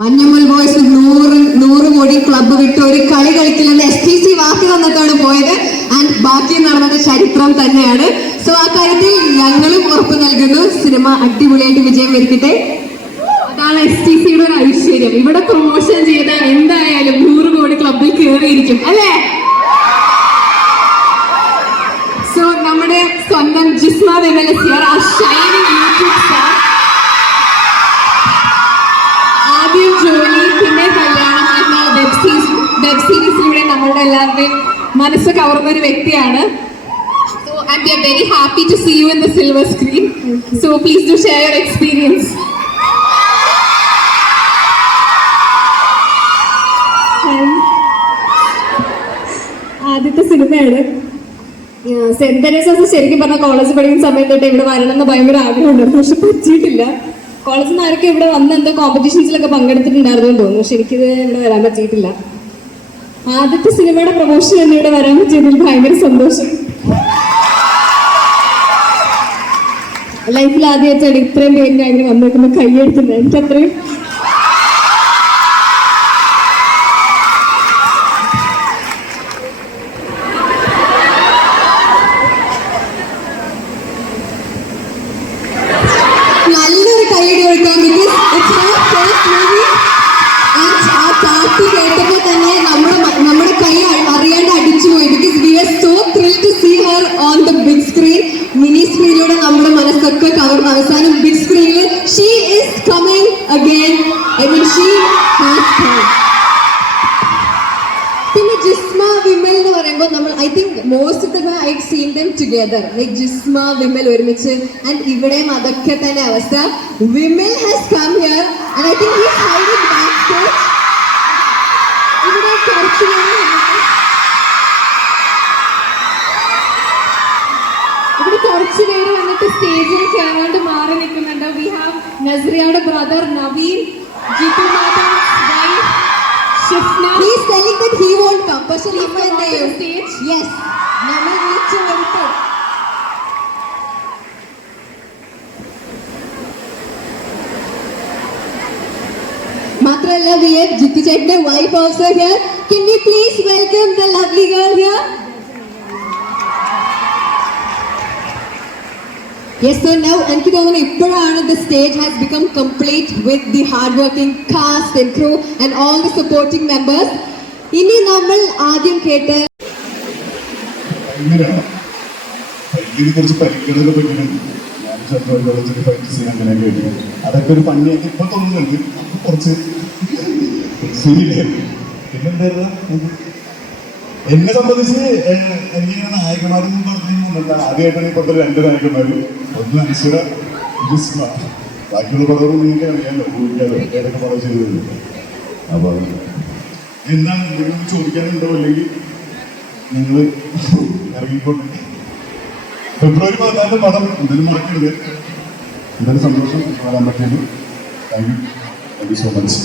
Manjummel boys നൂറ് നൂറ് കോടി ക്ലബ്ബ് വിട്ട് ഒരു കളി കളിക്കില്ലെന്ന് എസ് ടി സി വാക്ക് തന്നിട്ടാണ് പോയത്. ആൻഡ് ബാക്കി നടന്നത് ചരിത്രം തന്നെയാണ്. സോ ആ കാര്യത്തിൽ ഞങ്ങളും ഉറപ്പ് നൽകുന്നു. സിനിമ അടിപൊളിയായിട്ട് വിജയം വരിക്കട്ടെ അതാണ് എസ് ടി സിയുടെ ഒരു ഐശ്വര്യം. ഇവിടെ പ്രൊമോഷൻ ചെയ്ത എന്തായാലും നൂറ് കോടി ക്ലബിൽ കയറിയിരിക്കും അല്ലേ? സോ നമ്മുടെ സ്വന്തം ജിസ്മ വെമലസിയർ ആ സീരീസിലൂടെ നമ്മളുടെ എല്ലാവരുടെയും മനസ്സ് കവർന്ന ഒരു വ്യക്തിയാണ്. So we are very happy to see you in the silver screen so please do share your experience ആദ്യത്തെ സിനിമയാണ്. സെന്റ് തെരേസസ് ശരിക്കും പറഞ്ഞ കോളേജ് പഠിക്കുന്ന സമയത്ത് തൊട്ട് ഇവിടെ വരണം എന്ന് ഭയങ്കര ആഗ്രഹമുണ്ടായിരുന്നു പക്ഷെ പറ്റിയിട്ടില്ല. കോളേജിൽ നിന്ന് ആരൊക്കെ ഇവിടെ വന്ന് എന്തോ കോമ്പറ്റീഷൻസിലൊക്കെ പങ്കെടുത്തിട്ടുണ്ടായിരുന്നു എന്ന് തോന്നുന്നു. പക്ഷെ എനിക്കിത് ഇവിടെ വരാൻ പറ്റിയിട്ടില്ല. ആദ്യത്തെ സിനിമയുടെ പ്രമോഷൻ തന്നെ ഇവിടെ വരാൻ പറ്റിയതിൽ ഭയങ്കര സന്തോഷം. ലൈഫിൽ ആദ്യമായിട്ടാണ് ഇത്രയും പേര് അങ്ങനെ വന്നേക്കുമ്പോൾ കൈയെടുക്കുന്നത് എനിക്ക് അത്രയും are so thrill to see her on the big screen mini സ്ക്രീനിലൂടെ നമ്മുടെ മനസ്സൊക്കെ കവർന്ന് അവസാനം ബിഗ് സ്ക്രീനിൽ she is coming again I mean she has come പിന്നെ ജിസ്മ വിമൽ എന്ന് പറയുമ്പോൾ നമ്മൾ I think most of the I seen them together like Jisma Vimal ഒരുമിച്ച് and ഇവിടെയും അതൊക്കെ തന്നെ അവസ്ഥ Vimal has come here and I think he hiding കുറച്ച് പേര് വന്നിട്ട് സ്റ്റേജിൽ കയറാണ്ട് മാറി നിൽക്കുന്നുണ്ട് we have നസ്രിയയുടെ brother Naveen Jithu He's telling that he won't come. പക്ഷെ നമ്മൾ എന്ത് ചെയ്യും യെസ് നമ്മൾ വിളിച്ചു വരുത്തും മാത്രമല്ല വി have ജിത്തു ചേട്ടന്റെ wife also here can you please welcome the lovely girl here yes so now എനിക്ക് തോന്നുന്നു ഇപ്പോഴാണ് the stage has become complete with the hard working cast and crew and all the supporting members ഇനി നമ്മൾ ആദ്യം കേട്ട് കുറച്ച് പരിക്കുകളൊക്കെ പറ്റുന്നുണ്ട് ഞാൻ പ്രാക്ടീസ് അങ്ങനെ കേട്ടു. അതൊക്കെ ഒരു പണിയൊക്കെ ഇപ്പൊ തോന്നുന്നുണ്ട്. കുറച്ച് ശരിയില്ലായിരുന്നു പിന്നെന്തായിരുന്നു എന്നെ സംബന്ധിച്ച് ഏഹ്, എനിക്കിങ്ങനെ നായകന്മാരൊന്നും പറഞ്ഞില്ല ആദ്യമായിട്ടാണ് ഇപ്പോഴത്തെ രണ്ട് നായകന്മാര്. ഒന്ന് അനശ്വര ജിസ്മ ബാക്കിയുള്ള പടവും നിങ്ങൾക്ക് അറിയാമല്ലോ ഊരിക്കാലോ ഏതൊക്കെ പടം ചെയ്തത്. അപ്പൊ എന്താണ് എന്തെങ്കിലും ചോദിക്കാനുണ്ടോ? അല്ലെങ്കിൽ നിങ്ങൾ ഇറങ്ങിക്കൊണ്ട് ഫെബ്രുവരി പതിനാല് പടം എന്തായാലും മറക്കരുത്. എന്തായാലും സന്തോഷം. വരാൻ പറ്റിയത്. Thank you. Thank you so much